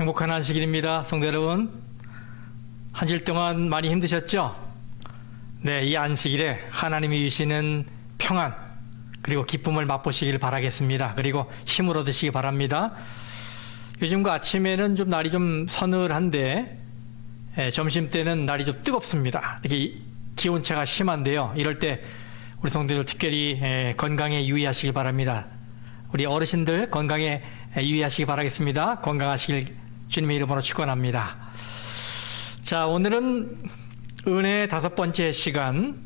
행복한 안식일입니다. 성도 여러분, 한 주일 동안 많이 힘드셨죠? 네, 이 안식일에 하나님이 주시는 평안 그리고 기쁨을 맛보시길 바라겠습니다. 그리고 힘을 얻으시기 바랍니다. 요즘과 아침에는 좀 날이 좀 서늘한데 점심때는 날이 좀 뜨겁습니다. 이렇게 기온차가 심한데요. 이럴 때 우리 성도들 특별히 건강에 유의하시길 바랍니다. 우리 어르신들 건강에 유의하시기 바라겠습니다. 건강하시길 주님의 이름으로 축원합니다. 자, 오늘은 은혜의 5번째 시간,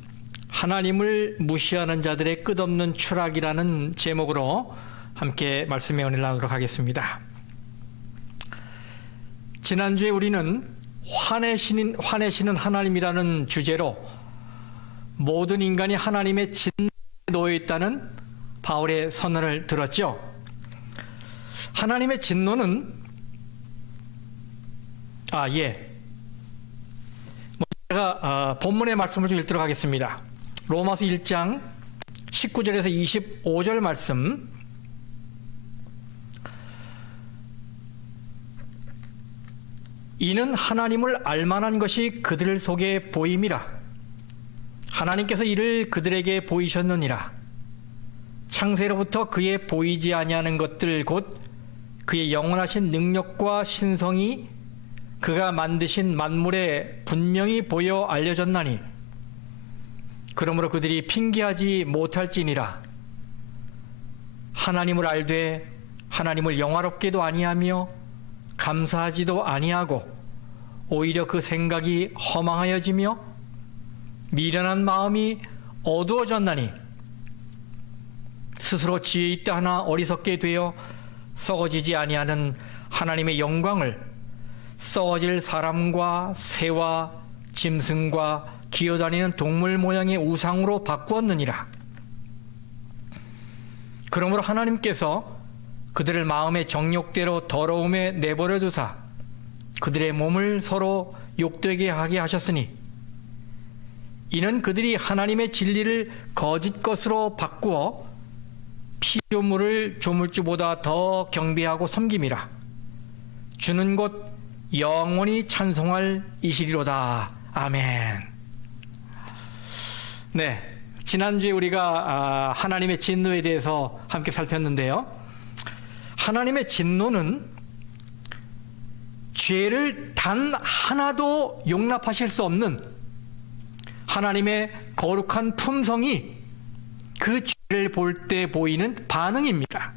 하나님을 무시하는 자들의 끝없는 추락이라는 제목으로 함께 말씀의 은혜를 나누도록 하겠습니다. 지난주에 우리는 화내시는 하나님이라는 주제로 모든 인간이 하나님의 진노에 놓여 있다는 바울의 선언을 들었죠. 하나님의 진노는 제가 본문의 말씀을 좀 읽도록 하겠습니다. 로마서 1장 19절에서 25절 말씀. 이는 하나님을 알만한 것이 그들 속에 보임이라. 하나님께서 이를 그들에게 보이셨느니라. 창세로부터 그의 보이지 아니하는 것들 곧 그의 영원하신 능력과 신성이 그가 만드신 만물에 분명히 보여 알려졌나니 그러므로 그들이 핑계하지 못할지니라. 하나님을 알되 하나님을 영화롭게도 아니하며 감사하지도 아니하고 오히려 그 생각이 허망하여지며 미련한 마음이 어두워졌나니 스스로 지혜 있다 하나 어리석게 되어 썩어지지 아니하는 하나님의 영광을 썩어질 사람과 새와 짐승과 기어다니는 동물 모양의 우상으로 바꾸었느니라. 그러므로 하나님께서 그들을 마음의 정욕대로 더러움에 내버려 두사 그들의 몸을 서로 욕되게 하게 하셨으니 이는 그들이 하나님의 진리를 거짓 것으로 바꾸어 피조물을 조물주보다 더 경배하고 섬김이라. 주는 곧 영원히 찬송할 이시리로다. 아멘. 네, 지난주에 우리가 하나님의 진노에 대해서 함께 살폈는데요. 하나님의 진노는 죄를 단 하나도 용납하실 수 없는 하나님의 거룩한 품성이 그 죄를 볼 때 보이는 반응입니다.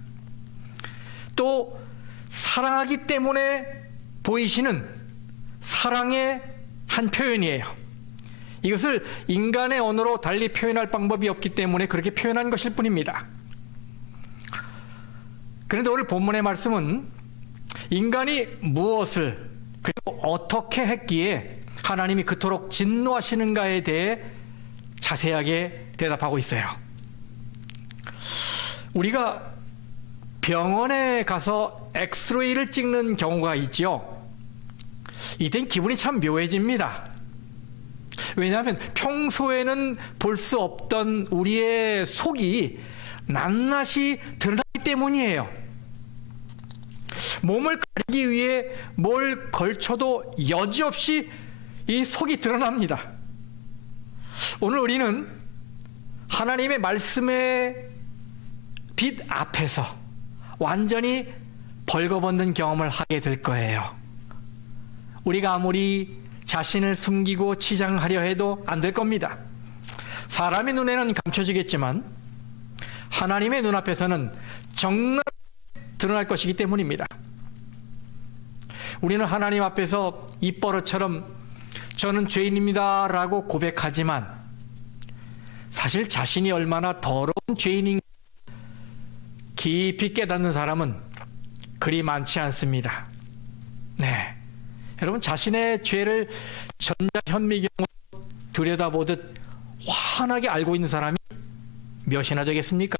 또 사랑하기 때문에 보이시는 사랑의 한 표현이에요. 이것을 인간의 언어로 달리 표현할 방법이 없기 때문에 그렇게 표현한 것일 뿐입니다. 그런데 오늘 본문의 말씀은 인간이 무엇을 그리고 어떻게 했기에 하나님이 그토록 진노하시는가에 대해 자세하게 대답하고 있어요. 우리가 병원에 가서 엑스레이를 찍는 경우가 있죠. 이땐 기분이 참 묘해집니다. 왜냐하면 평소에는 볼 수 없던 우리의 속이 낱낱이 드러나기 때문이에요. 몸을 가리기 위해 뭘 걸쳐도 여지없이 이 속이 드러납니다. 오늘 우리는 하나님의 말씀의 빛 앞에서 완전히 벌거벗는 경험을 하게 될 거예요. 우리가 아무리 자신을 숨기고 치장하려 해도 안 될 겁니다. 사람의 눈에는 감춰지겠지만 하나님의 눈앞에서는 정말 드러날 것이기 때문입니다. 우리는 하나님 앞에서 입버릇처럼 저는 죄인입니다 라고 고백하지만 사실 자신이 얼마나 더러운 죄인인가 깊이 깨닫는 사람은 그리 많지 않습니다. 네, 여러분, 자신의 죄를 전자현미경으로 들여다보듯 환하게 알고 있는 사람이 몇이나 되겠습니까?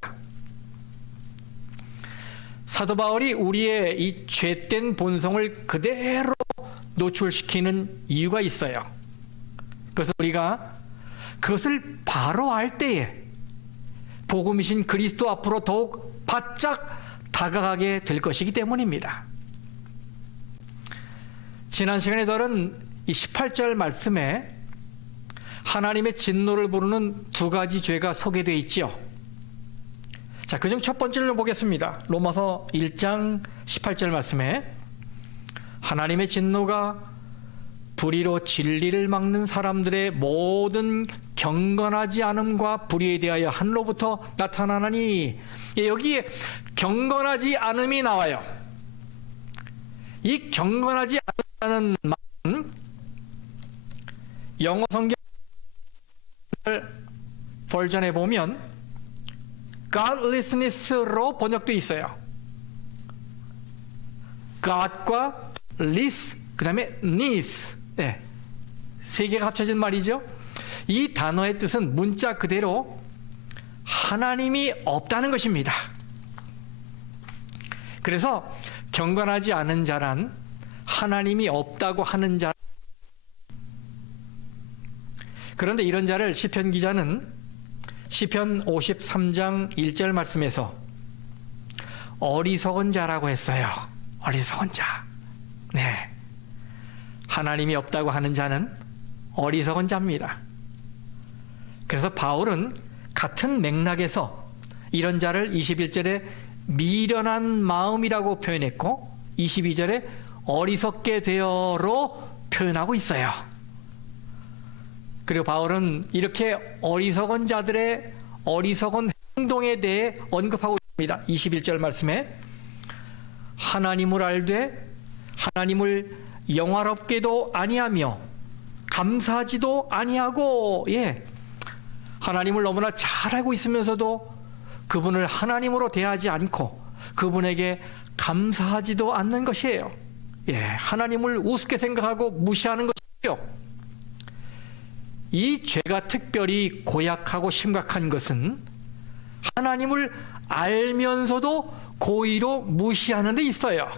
사도 바울이 우리의 이 죄된 본성을 그대로 노출시키는 이유가 있어요. 그래서 우리가 그것을 바로 알 때에 복음이신 그리스도 앞으로 더욱 바짝 다가가게 될 것이기 때문입니다. 지난 시간에 다룬 이 18절 말씀에 하나님의 진노를 부르는 두 가지 죄가 소개되어 있지요. 자, 그중 첫 번째를 보겠습니다. 로마서 1장 18절 말씀에 하나님의 진노가 불의로 진리를 막는 사람들의 모든 경건하지 않음과 불의에 대하여 하늘로부터 나타나나니, 여기에 경건하지 않음이 나와요. 이 경건하지 않다는 말은 영어 성경 버전에 보면 godlessness로 번역되어 있어요. god과 less, 그 다음에 ness, 네, 세 개가 합쳐진 말이죠. 이 단어의 뜻은 문자 그대로 하나님이 없다는 것입니다. 그래서 경건하지 않은 자란 하나님이 없다고 하는 자. 그런데 이런 자를 시편 기자는 시편 53장 1절 말씀에서 어리석은 자라고 했어요. 어리석은 자. 네, 하나님이 없다고 하는 자는 어리석은 자입니다. 그래서 바울은 같은 맥락에서 이런 자를 21절에 미련한 마음이라고 표현했고 22절에 어리석게 되어로 표현하고 있어요. 그리고 바울은 이렇게 어리석은 자들의 어리석은 행동에 대해 언급하고 있습니다. 21절 말씀에 하나님을 알되 하나님을 영화롭게도 아니하며 감사하지도 아니하고, 하나님을 너무나 잘 알고 있으면서도 그분을 하나님으로 대하지 않고 그분에게 감사하지도 않는 것이에요. 하나님을 우습게 생각하고 무시하는 것이에요. 이 죄가 특별히 고약하고 심각한 것은 하나님을 알면서도 고의로 무시하는 데 있어요.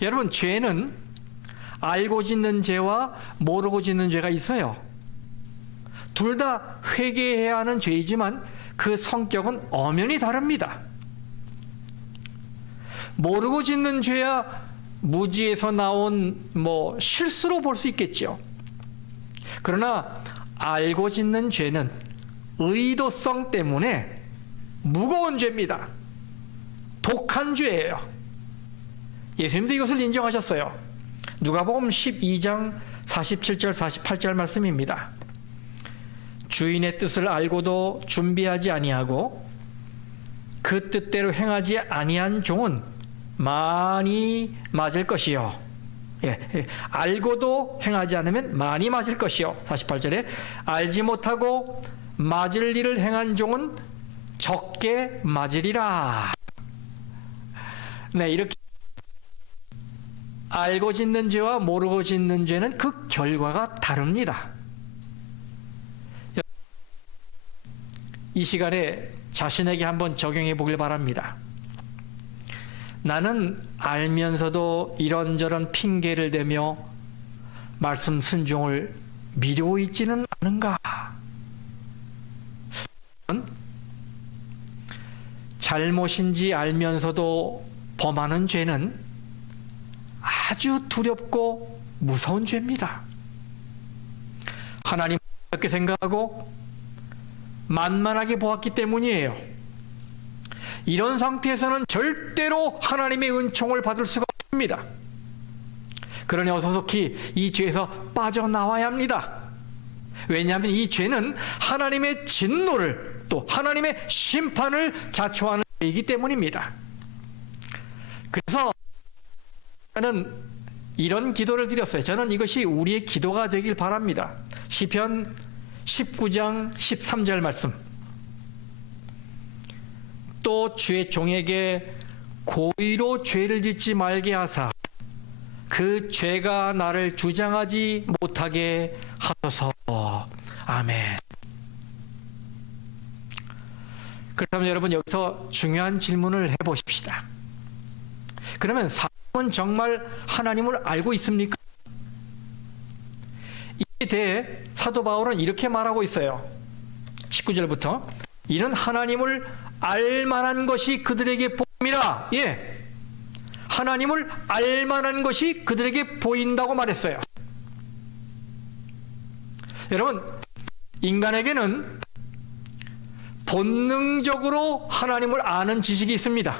여러분, 죄는 알고 짓는 죄와 모르고 짓는 죄가 있어요. 둘 다 회개해야 하는 죄이지만 그 성격은 엄연히 다릅니다. 모르고 짓는 죄야 무지에서 나온 실수로 볼 수 있겠죠. 그러나 알고 짓는 죄는 의도성 때문에 무거운 죄입니다. 독한 죄예요. 예수님도 이것을 인정하셨어요. 누가복음 12장 47절 48절 말씀입니다. 주인의 뜻을 알고도 준비하지 아니하고 그 뜻대로 행하지 아니한 종은 많이 맞을 것이요. 알고도 행하지 않으면 많이 맞을 것이요. 48절에 알지 못하고 맞을 일을 행한 종은 적게 맞으리라. 네, 이렇게 알고 짓는 죄와 모르고 짓는 죄는 그 결과가 다릅니다. 이 시간에 자신에게 한번 적용해 보길 바랍니다. 나는 알면서도 이런저런 핑계를 대며 말씀 순종을 미루고 있지는 않은가? 잘못인지 알면서도 범하는 죄는 아주 두렵고 무서운 죄입니다. 하나님 어떻게 생각하고 만만하게 보았기 때문이에요. 이런 상태에서는 절대로 하나님의 은총을 받을 수가 없습니다. 그러니 어서 속히 이 죄에서 빠져나와야 합니다. 왜냐하면 이 죄는 하나님의 진노를 또 하나님의 심판을 자초하는 죄이기 때문입니다. 그래서 저는 이런 기도를 드렸어요. 저는 이것이 우리의 기도가 되길 바랍니다. 시편 19장 13절 말씀. 또 주의 종에게 고의로 죄를 짓지 말게 하사 그 죄가 나를 주장하지 못하게 하소서. 아멘. 그렇다면 여러분, 여기서 중요한 질문을 해보십시다. 그러면 사람은 정말 하나님을 알고 있습니까? 이에 대해 사도 바울은 이렇게 말하고 있어요. 19절부터 이는 하나님을 알만한 것이 그들에게 복음이라. 하나님을 알만한 것이 그들에게 보인다고 말했어요. 여러분, 인간에게는 본능적으로 하나님을 아는 지식이 있습니다.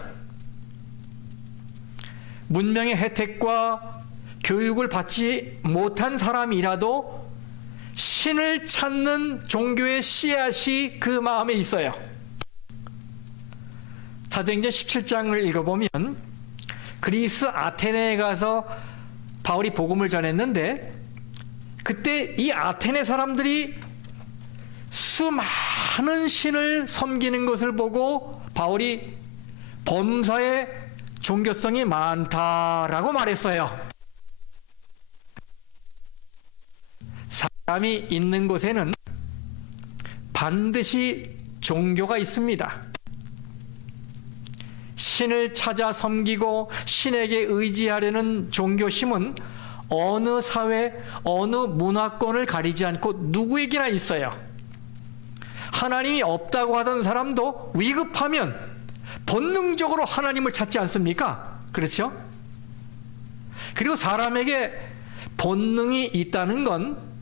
문명의 혜택과 교육을 받지 못한 사람이라도 신을 찾는 종교의 씨앗이 그 마음에 있어요. 사도행전 17장을 읽어보면 그리스 아테네에 가서 바울이 복음을 전했는데, 그때 이 아테네 사람들이 수많은 신을 섬기는 것을 보고 바울이 범사에 종교성이 많다라고 말했어요. 사람이 있는 곳에는 반드시 종교가 있습니다. 신을 찾아 섬기고 신에게 의지하려는 종교심은 어느 사회, 어느 문화권을 가리지 않고 누구에게나 있어요. 하나님이 없다고 하던 사람도 위급하면 본능적으로 하나님을 찾지 않습니까? 그렇죠? 그리고 사람에게 본능이 있다는 건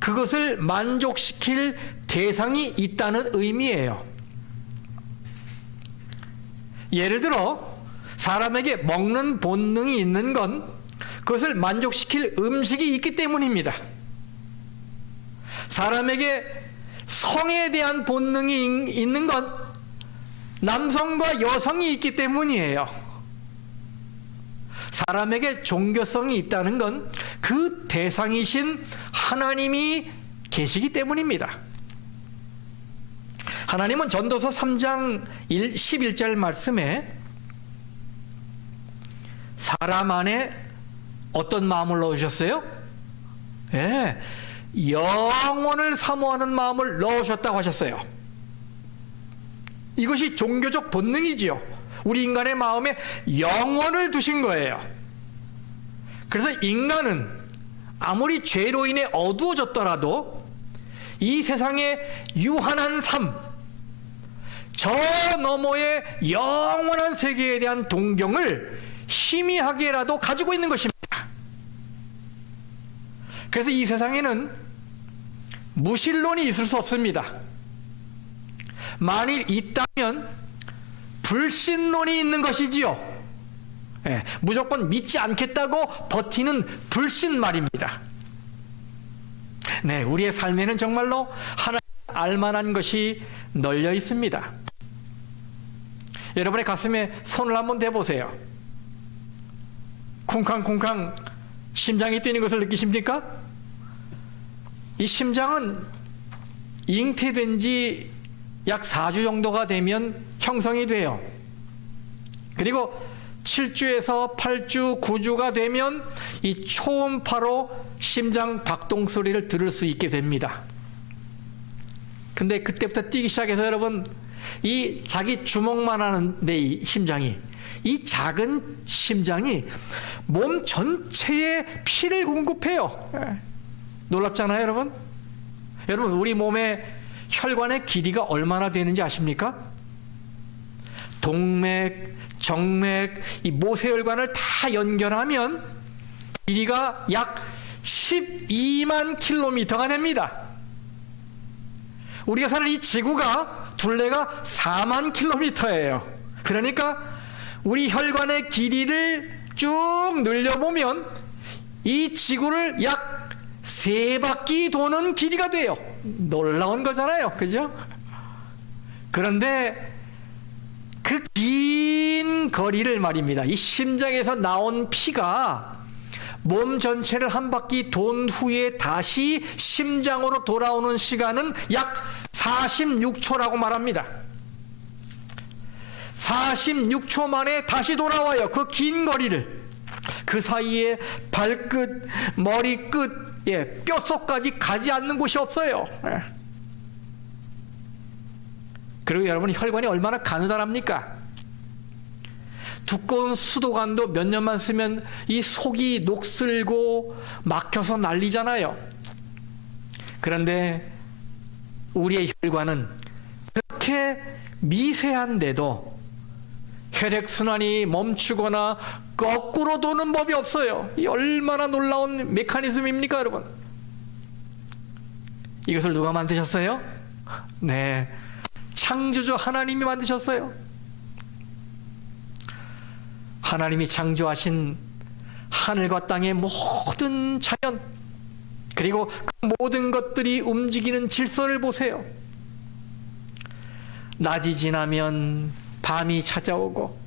그것을 만족시킬 대상이 있다는 의미예요. 예를 들어 사람에게 먹는 본능이 있는 건 그것을 만족시킬 음식이 있기 때문입니다. 사람에게 성에 대한 본능이 있는 건 남성과 여성이 있기 때문이에요. 사람에게 종교성이 있다는 건 그 대상이신 하나님이 계시기 때문입니다. 하나님은 전도서 3장 11절 말씀에 사람 안에 어떤 마음을 넣으셨어요? 예, 영원을 사모하는 마음을 넣으셨다고 하셨어요. 이것이 종교적 본능이지요. 우리 인간의 마음에 영원을 두신 거예요. 그래서 인간은 아무리 죄로 인해 어두워졌더라도 이 세상의 유한한 삶, 저 너머의 영원한 세계에 대한 동경을 희미하게라도 가지고 있는 것입니다. 그래서 이 세상에는 무신론이 있을 수 없습니다. 만일 있다면 불신론이 있는 것이지요. 예, 무조건 믿지 않겠다고 버티는 불신 말입니다. 네, 우리의 삶에는 정말로 하나님 알만한 것이 널려 있습니다. 여러분의 가슴에 손을 한번 대보세요. 쿵쾅쿵쾅 심장이 뛰는 것을 느끼십니까? 이 심장은 잉태된 지 약 4주 정도가 되면 형성이 돼요. 그리고 7주에서 8주, 9주가 되면 이 초음파로 심장 박동 소리를 들을 수 있게 됩니다. 근데 그때부터 뛰기 시작해서 여러분, 이 자기 주먹만 하는데 이 심장이, 이 작은 심장이 몸 전체에 피를 공급해요. 놀랍잖아요, 여러분? 여러분, 우리 몸의 혈관의 길이가 얼마나 되는지 아십니까? 동맥, 정맥, 이 모세혈관을 다 연결하면 길이가 약 12만 킬로미터가 됩니다. 우리가 사는 이 지구가 둘레가 4만 킬로미터예요. 그러니까 우리 혈관의 길이를 쭉 늘려보면 이 지구를 약 3바퀴 도는 길이가 돼요. 놀라운 거잖아요. 그죠? 그런데 그 긴 거리를 말입니다. 이 심장에서 나온 피가 몸 전체를 한 바퀴 돈 후에 다시 심장으로 돌아오는 시간은 약 46초라고 말합니다. 46초 만에 다시 돌아와요. 그 긴 거리를. 그 사이에 발끝, 머리끝, 뼛속까지 가지 않는 곳이 없어요. 그리고 여러분, 혈관이 얼마나 가느다랍니까? 두꺼운 수도관도 몇 년만 쓰면 이 속이 녹슬고 막혀서 난리잖아요. 그런데 우리의 혈관은 그렇게 미세한데도 혈액순환이 멈추거나 거꾸로 도는 법이 없어요. 이 얼마나 놀라운 메커니즘입니까, 여러분? 이것을 누가 만드셨어요? 네, 창조주 하나님이 만드셨어요. 하나님이 창조하신 하늘과 땅의 모든 자연, 그리고 그 모든 것들이 움직이는 질서를 보세요. 낮이 지나면 밤이 찾아오고,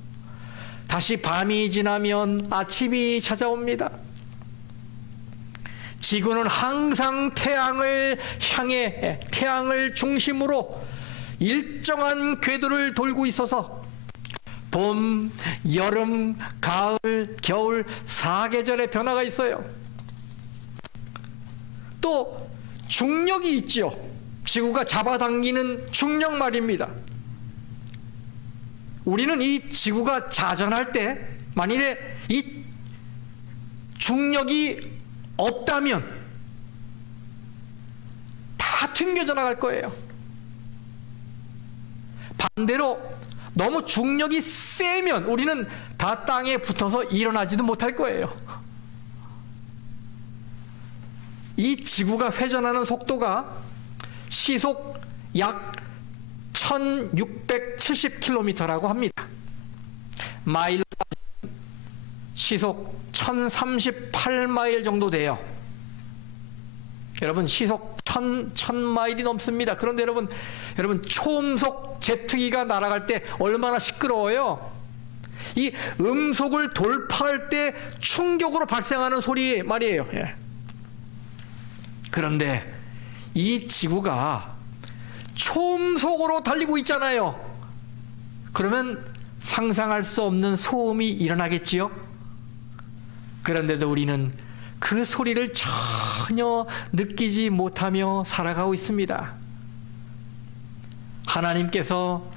다시 밤이 지나면 아침이 찾아옵니다. 지구는 항상 태양을 향해, 태양을 중심으로 일정한 궤도를 돌고 있어서 봄, 여름, 가을, 겨울 4계절의 변화가 있어요. 또 중력이 있죠. 지구가 잡아당기는 중력 말입니다. 우리는 이 지구가 자전할 때 만일에 이 중력이 없다면 다 튕겨져 나갈 거예요. 반대로 너무 중력이 세면 우리는 다 땅에 붙어서 일어나지도 못할 거예요. 이 지구가 회전하는 속도가 시속 약 1670km라고 합니다. 마일로 시속 1038마일 정도 돼요. 여러분, 시속 1000마일이 넘습니다. 그런데 여러분 초음속 제트기가 날아갈 때 얼마나 시끄러워요. 이 음속을 돌파할 때 충격으로 발생하는 소리 말이에요. 예. 그런데 이 지구가 초음속으로 달리고 있잖아요. 그러면 상상할 수 없는 소음이 일어나겠지요. 그런데도 우리는 그 소리를 전혀 느끼지 못하며 살아가고 있습니다. 하나님께서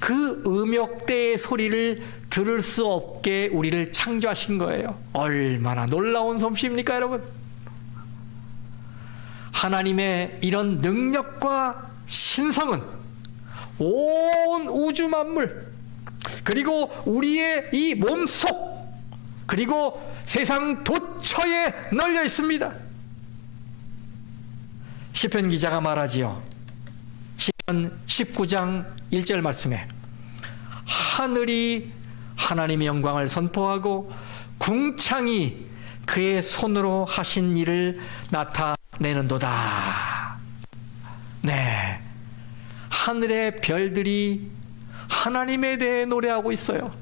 그 음역대의 소리를 들을 수 없게 우리를 창조하신 거예요. 얼마나 놀라운 솜씨입니까, 여러분? 하나님의 이런 능력과 신성은 온 우주 만물, 그리고 우리의 이 몸속, 그리고 세상 도처에 널려 있습니다. 시편 기자가 말하지요. 시편 19장 1절 말씀에 하늘이 하나님의 영광을 선포하고 궁창이 그의 손으로 하신 일을 나타내는도다. 네, 하늘의 별들이 하나님에 대해 노래하고 있어요.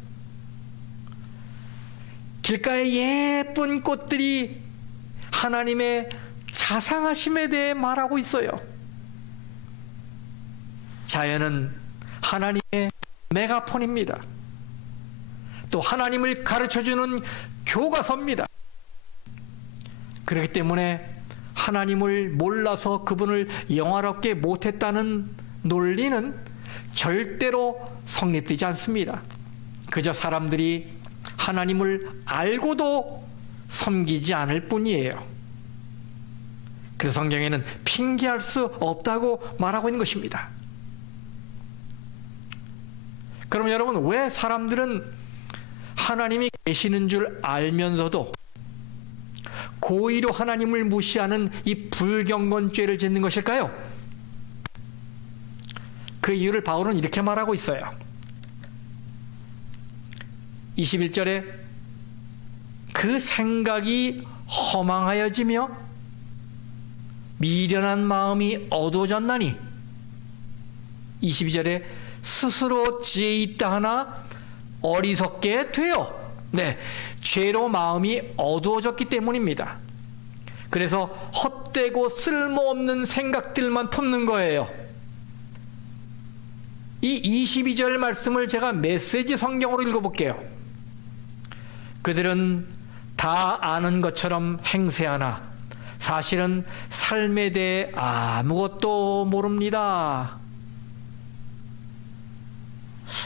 길가의 예쁜 꽃들이 하나님의 자상하심에 대해 말하고 있어요. 자연은 하나님의 메가폰입니다. 또 하나님을 가르쳐주는 교과서입니다. 그렇기 때문에 하나님을 몰라서 그분을 영화롭게 못했다는 논리는 절대로 성립되지 않습니다. 그저 사람들이 하나님을 알고도 섬기지 않을 뿐이에요. 그래서 성경에는 핑계할 수 없다고 말하고 있는 것입니다. 그럼 여러분, 왜 사람들은 하나님이 계시는 줄 알면서도 고의로 하나님을 무시하는 이 불경건죄를 짓는 것일까요? 그 이유를 바울은 이렇게 말하고 있어요. 21절에 그 생각이 허망하여지며 미련한 마음이 어두워졌나니, 22절에 스스로 지혜 있다 하나 어리석게 되어, 네, 죄로 마음이 어두워졌기 때문입니다. 그래서 헛되고 쓸모없는 생각들만 품는 거예요. 이 22절 말씀을 제가 메시지 성경으로 읽어볼게요. 그들은 다 아는 것처럼 행세하나 사실은 삶에 대해 아무것도 모릅니다.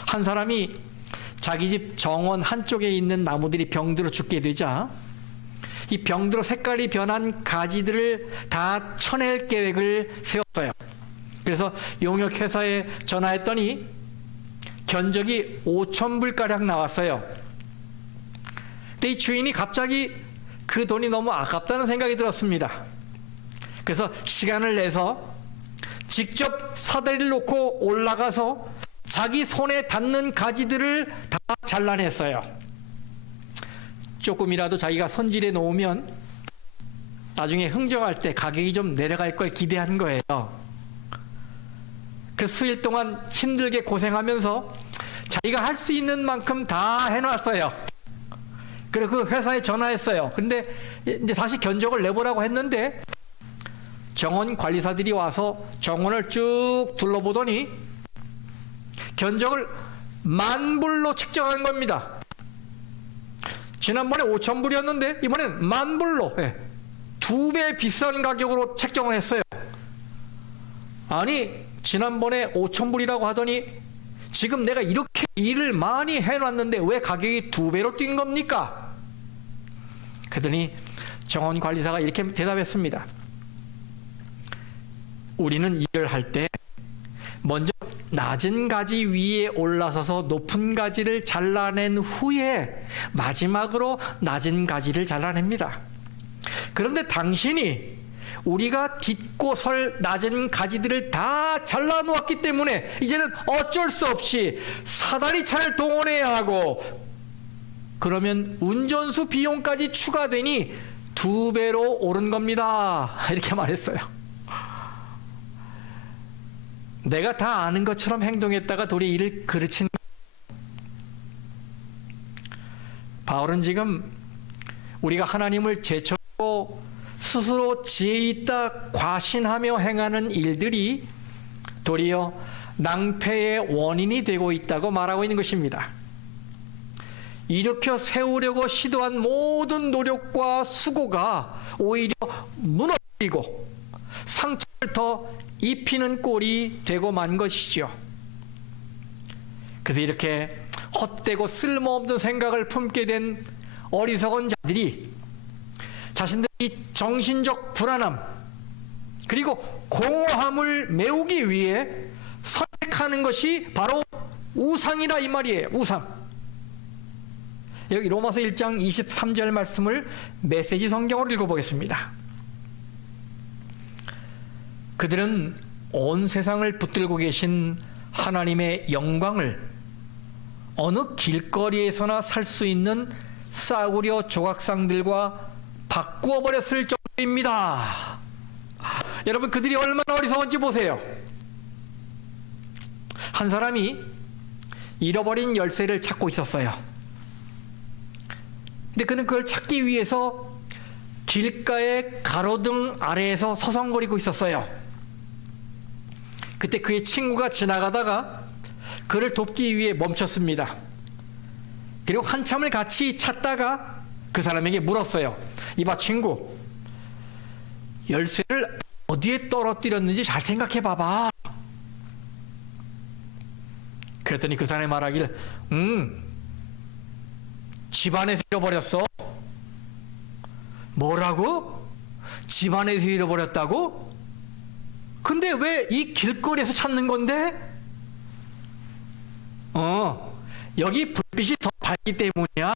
한 사람이 자기 집 정원 한쪽에 있는 나무들이 병들어 죽게 되자 이 병들어 색깔이 변한 가지들을 다 쳐낼 계획을 세웠어요. 그래서 용역회사에 전화했더니 견적이 5,000불가량 나왔어요. 근데 이 주인이 갑자기 그 돈이 너무 아깝다는 생각이 들었습니다. 그래서 시간을 내서 직접 사다리를 놓고 올라가서 자기 손에 닿는 가지들을 다 잘라냈어요. 조금이라도 자기가 손질해 놓으면 나중에 흥정할 때 가격이 좀 내려갈 걸 기대한 거예요. 그래서 수일 동안 힘들게 고생하면서 자기가 할 수 있는 만큼 다 해놨어요. 그리고 그 회사에 전화했어요. 근데 이제 다시 견적을 내보라고 했는데 정원 관리사들이 와서 정원을 쭉 둘러보더니 견적을 10,000불로 책정한 겁니다. 지난번에 5,000불이었는데 이번엔 10,000불로 2배 비싼 가격으로 책정을 했어요. 아니 지난번에 5,000불이라고 하더니 지금 내가 이렇게 일을 많이 해놨는데 왜 가격이 2배로 뛴 겁니까? 그러더니 정원 관리사가 이렇게 대답했습니다. 우리는 일을 할 때 먼저 낮은 가지 위에 올라서서 높은 가지를 잘라낸 후에 마지막으로 낮은 가지를 잘라냅니다. 그런데 당신이 우리가 딛고 설 낮은 가지들을 다 잘라놓았기 때문에 이제는 어쩔 수 없이 사다리차를 동원해야 하고, 그러면 운전수 비용까지 추가되니 2배로 오른 겁니다. 이렇게 말했어요. 내가 다 아는 것처럼 행동했다가 도리어 일을 그르친. 바울은 지금 우리가 하나님을 제쳐고 스스로 지혜 있다 과신하며 행하는 일들이 도리어 낭패의 원인이 되고 있다고 말하고 있는 것입니다. 일으켜 세우려고 시도한 모든 노력과 수고가 오히려 무너지고 상처를 더 입히는 꼴이 되고 만 것이죠. 그래서 이렇게 헛되고 쓸모없는 생각을 품게 된 어리석은 자들이 자신들이 정신적 불안함 그리고 공허함을 메우기 위해 선택하는 것이 바로 우상이라 이 말이에요. 우상. 여기 로마서 1장 23절 말씀을 메시지 성경으로 읽어보겠습니다. 그들은 온 세상을 붙들고 계신 하나님의 영광을 어느 길거리에서나 살 수 있는 싸구려 조각상들과 바꾸어 버렸을 정도입니다. 여러분, 그들이 얼마나 어리석은지 보세요. 한 사람이 잃어버린 열쇠를 찾고 있었어요. 근데 그는 그걸 찾기 위해서 길가의 가로등 아래에서 서성거리고 있었어요. 그때 그의 친구가 지나가다가 그를 돕기 위해 멈췄습니다. 그리고 한참을 같이 찾다가 그 사람에게 물었어요. 이봐 친구, 열쇠를 어디에 떨어뜨렸는지 잘 생각해 봐봐. 그랬더니 그 사람이 말하기를 집안에서 잃어버렸어. 뭐라고? 집안에서 잃어버렸다고? 근데 왜 이 길거리에서 찾는 건데? 여기 불빛이 더 밝기 때문이야.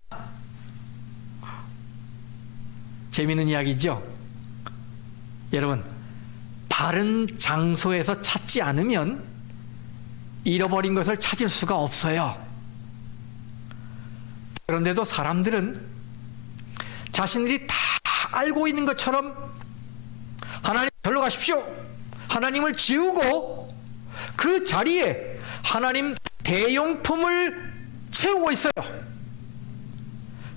재미있는 이야기죠? 여러분, 바른 장소에서 찾지 않으면 잃어버린 것을 찾을 수가 없어요. 그런데도 사람들은 자신들이 다 알고 있는 것처럼 하나님 절로 가십시오, 하나님을 지우고 그 자리에 하나님 대용품을 채우고 있어요.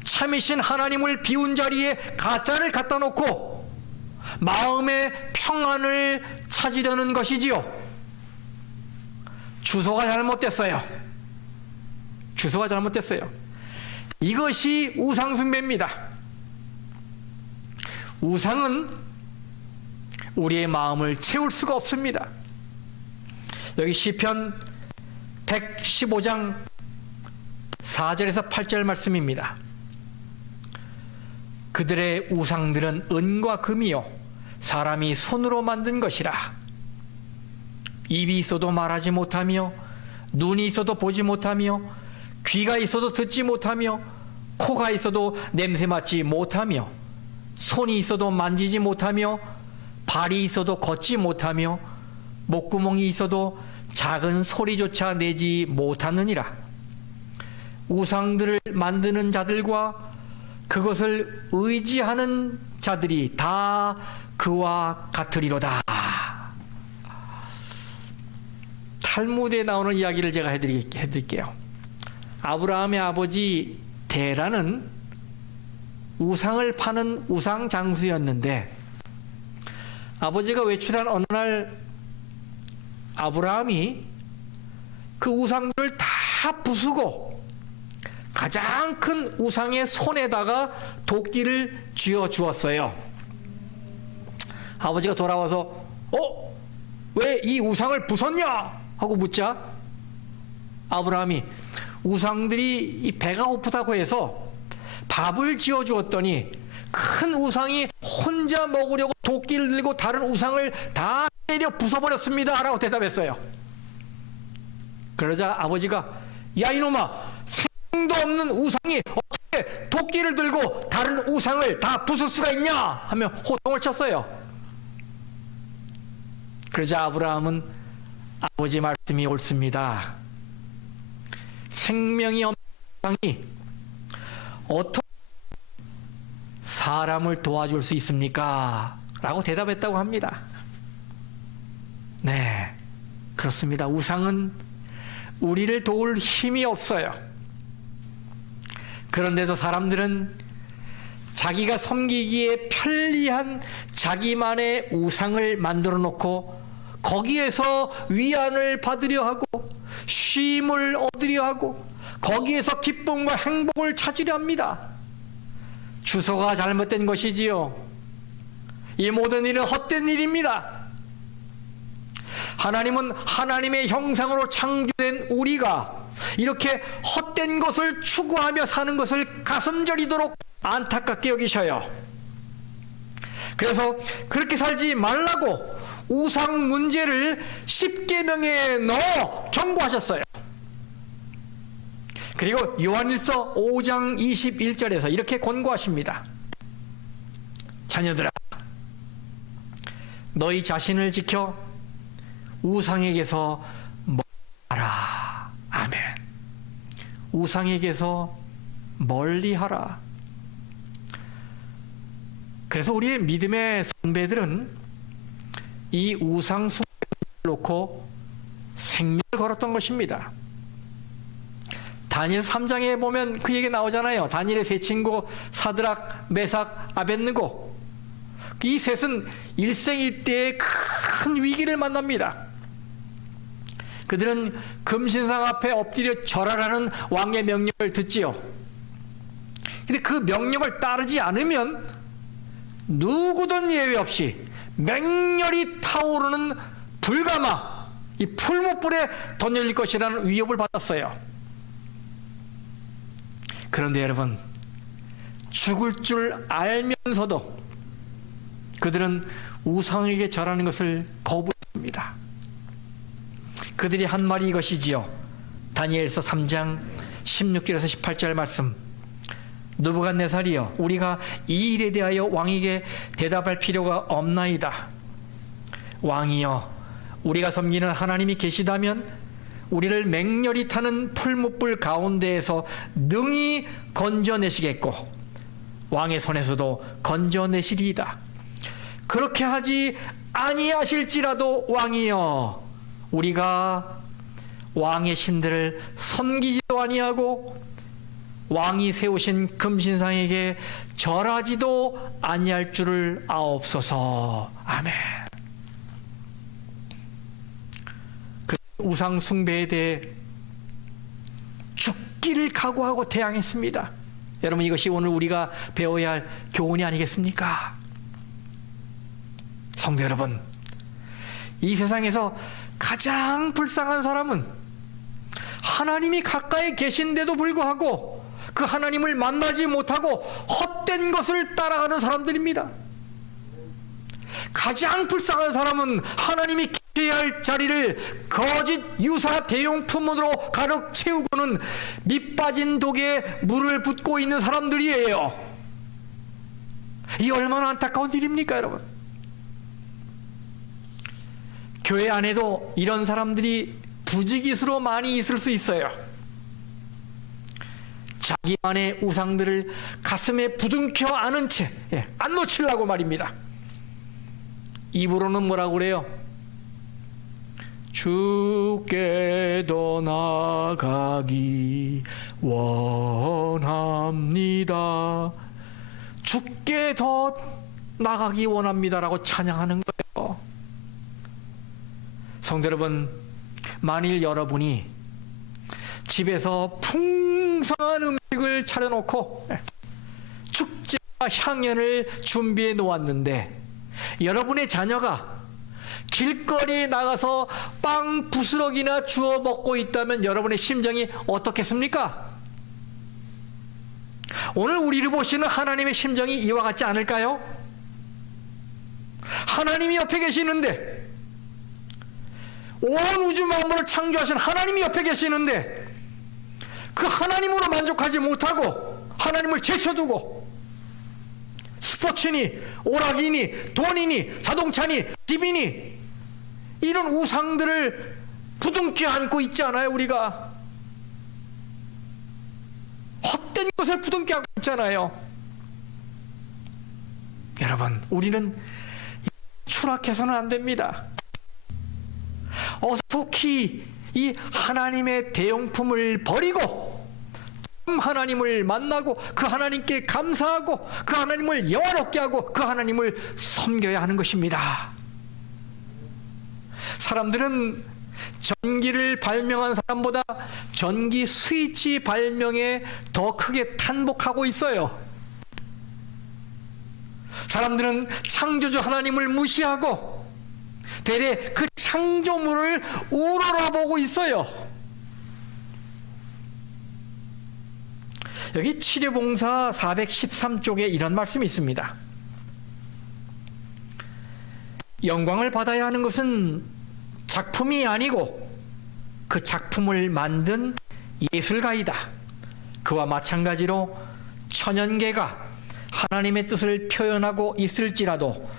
참이신 하나님을 비운 자리에 가짜를 갖다 놓고 마음의 평안을 찾으려는 것이지요. 주소가 잘못됐어요. 주소가 잘못됐어요. 이것이 우상숭배입니다. 우상은 우리의 마음을 채울 수가 없습니다. 여기 시편 115장 4절에서 8절 말씀입니다. 그들의 우상들은 은과 금이요 사람이 손으로 만든 것이라. 입이 있어도 말하지 못하며 눈이 있어도 보지 못하며, 귀가 있어도 듣지 못하며, 코가 있어도 냄새 맡지 못하며, 손이 있어도 만지지 못하며, 발이 있어도 걷지 못하며, 목구멍이 있어도 작은 소리조차 내지 못하느니라. 우상들을 만드는 자들과 그것을 의지하는 자들이 다 그와 같으리로다. 탈무드에 나오는 이야기를 제가 해드릴게요. 아브라함의 아버지 데라는 우상을 파는 우상 장수였는데, 아버지가 외출한 어느 날 아브라함이 그 우상들을 다 부수고 가장 큰 우상의 손에다가 도끼를 쥐어 주었어요. 아버지가 돌아와서 왜 이 우상을 부쉈냐 하고 묻자, 아브라함이 우상들이 이 배가 고프다고 해서 밥을 지어 주었더니 큰 우상이 혼자 먹으려고 도끼를 들고 다른 우상을 다 때려 부숴버렸습니다 라고 대답했어요. 그러자 아버지가, 야 이놈아, 생도 없는 우상이 어떻게 도끼를 들고 다른 우상을 다 부술 수가 있냐 하며 호통을 쳤어요. 그러자 아브라함은 아버지 말씀이 옳습니다. 생명이 없는 우상이 어떻게 사람을 도와줄 수 있습니까? 라고 대답했다고 합니다. 네, 그렇습니다. 우상은 우리를 도울 힘이 없어요. 그런데도 사람들은 자기가 섬기기에 편리한 자기만의 우상을 만들어 놓고 거기에서 위안을 받으려 하고 쉼을 얻으려 하고 거기에서 기쁨과 행복을 찾으려 합니다. 주소가 잘못된 것이지요. 이 모든 일은 헛된 일입니다. 하나님은 하나님의 형상으로 창조된 우리가 이렇게 헛된 것을 추구하며 사는 것을 가슴 저리도록 안타깝게 여기셔요. 그래서 그렇게 살지 말라고 우상 문제를 10계명에 넣어 경고하셨어요. 그리고 요한일서 5장 21절에서 이렇게 권고하십니다. 자녀들아, 너희 자신을 지켜 우상에게서 멀리하라. 아멘. 우상에게서 멀리하라. 그래서 우리의 믿음의 선배들은 이 우상 숭배를 놓고 생명을 걸었던 것입니다. 다니엘 3장에 보면 그 얘기 나오잖아요. 다니엘의 세 친구 사드락, 메삭, 아벳느고, 이 셋은 일생일대의 큰 위기를 만납니다. 그들은 금신상 앞에 엎드려 절하라는 왕의 명령을 듣지요. 근데 그 명령을 따르지 않으면 누구든 예외 없이 맹렬히 타오르는 불가마, 이 풀무불에 던져질 것이라는 위협을 받았어요. 그런데 여러분, 죽을 줄 알면서도 그들은 우상에게 절하는 것을 거부했습니다. 그들이 한 말이 이것이지요. 다니엘서 3장 16절에서 18절 말씀. 느부갓네살이여, 우리가 이 일에 대하여 왕에게 대답할 필요가 없나이다. 왕이여, 우리가 섬기는 하나님이 계시다면 우리를 맹렬히 타는 풀무불 가운데에서 능히 건져내시겠고 왕의 손에서도 건져내시리이다. 그렇게 하지 아니하실지라도 왕이여, 우리가 왕의 신들을 섬기지도 아니하고 왕이 세우신 금신상에게 절하지도 아니할 줄을 아옵소서. 아멘. 그 우상 숭배에 대해 죽기를 각오하고 대항했습니다. 여러분, 이것이 오늘 우리가 배워야 할 교훈이 아니겠습니까? 성도 여러분, 이 세상에서 가장 불쌍한 사람은 하나님이 가까이 계신데도 불구하고 그 하나님을 만나지 못하고 헛된 것을 따라가는 사람들입니다. 가장 불쌍한 사람은 하나님이 채워야 할 자리를 거짓 유사 대용품으로 가득 채우고는 밑 빠진 독에 물을 붓고 있는 사람들이에요. 이 얼마나 안타까운 일입니까, 여러분? 교회 안에도 이런 사람들이 부지기수로 많이 있을 수 있어요. 자기만의 우상들을 가슴에 부둥켜 안은 채 안 놓치려고 말입니다. 입으로는 뭐라고 그래요? 주께 더 나아가기 원합니다. 주께 더 나가기 원합니다라고 찬양하는 거예요. 성도 여러분, 만일 여러분이 집에서 풍성한 음식을 차려놓고 축제와 향연을 준비해 놓았는데 여러분의 자녀가 길거리에 나가서 빵 부스러기나 주워 먹고 있다면 여러분의 심정이 어떻겠습니까? 오늘 우리를 보시는 하나님의 심정이 이와 같지 않을까요? 하나님이 옆에 계시는데, 온 우주 만물을 창조하신 하나님이 옆에 계시는데 그 하나님으로 만족하지 못하고 하나님을 제쳐두고 스포츠니 오락이니 돈이니 자동차니 집이니 이런 우상들을 부둥켜 안고 있지 않아요? 우리가 헛된 것을 부둥켜 안고 있잖아요. 여러분, 우리는 추락해서는 안 됩니다. 어서 속히 이 하나님의 대용품을 버리고 참 하나님을 만나고 그 하나님께 감사하고 그 하나님을 영화롭게 하고 그 하나님을 섬겨야 하는 것입니다. 사람들은 전기를 발명한 사람보다 전기 스위치 발명에 더 크게 탄복하고 있어요. 사람들은 창조주 하나님을 무시하고 되레 그 창조물을 우러러보고 있어요. 여기 치료봉사 413쪽에 이런 말씀이 있습니다. 영광을 받아야 하는 것은 작품이 아니고 그 작품을 만든 예술가이다. 그와 마찬가지로 천연계가 하나님의 뜻을 표현하고 있을지라도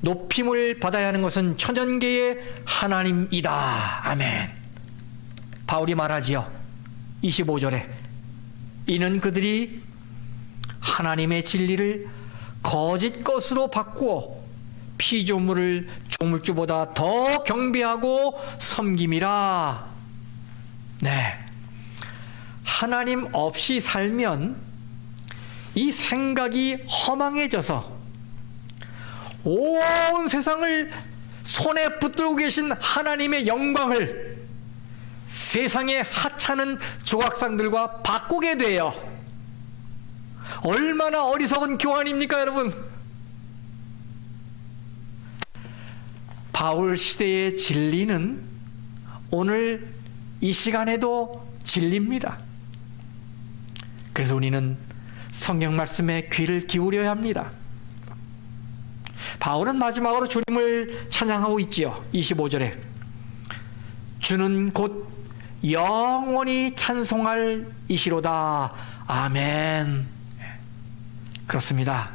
높임을 받아야 하는 것은 천연계의 하나님이다. 아멘. 바울이 말하지요. 25절에 이는 그들이 하나님의 진리를 거짓 것으로 바꾸어 피조물을 조물주보다 더 경배하고 섬김이라. 네, 하나님 없이 살면 이 생각이 허망해져서 온 세상을 손에 붙들고 계신 하나님의 영광을 세상의 하찮은 조각상들과 바꾸게 돼요. 얼마나 어리석은 교환입니까, 여러분? 바울 시대의 진리는 오늘 이 시간에도 진리입니다. 그래서 우리는 성경 말씀에 귀를 기울여야 합니다. 바울은 마지막으로 주님을 찬양하고 있지요. 25절에 주는 곧 영원히 찬송할 이시로다. 아멘. 그렇습니다.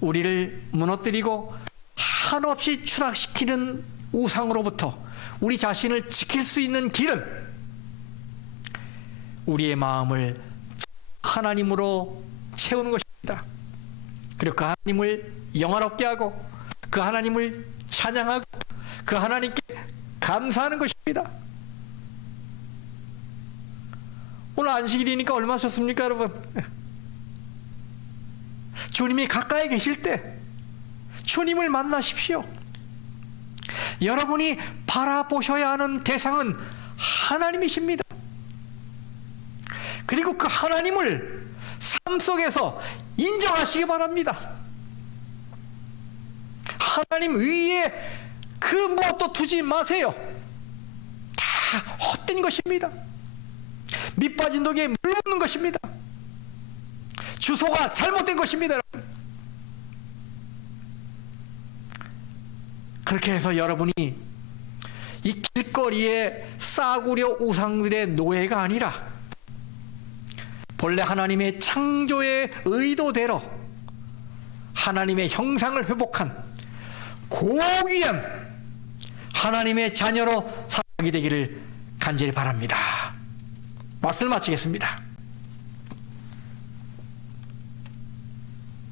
우리를 무너뜨리고 한없이 추락시키는 우상으로부터 우리 자신을 지킬 수 있는 길은 우리의 마음을 하나님으로 채우는 것입니다. 그리고 그 하나님을 영화롭게 하고 그 하나님을 찬양하고 그 하나님께 감사하는 것입니다. 오늘 안식일이니까 얼마나 좋습니까, 여러분? 주님이 가까이 계실 때 주님을 만나십시오. 여러분이 바라보셔야 하는 대상은 하나님이십니다. 그리고 그 하나님을 삶 속에서 인정하시기 바랍니다. 하나님 위에 그 무엇도 두지 마세요. 다 헛된 것입니다. 밑 빠진 독에 물 붓는 것입니다. 주소가 잘못된 것입니다. 그렇게 해서 여러분이 이 길거리에 싸구려 우상들의 노예가 아니라 본래 하나님의 창조의 의도대로 하나님의 형상을 회복한 고귀한 하나님의 자녀로 살아가게 되기를 간절히 바랍니다. 말씀을 마치겠습니다.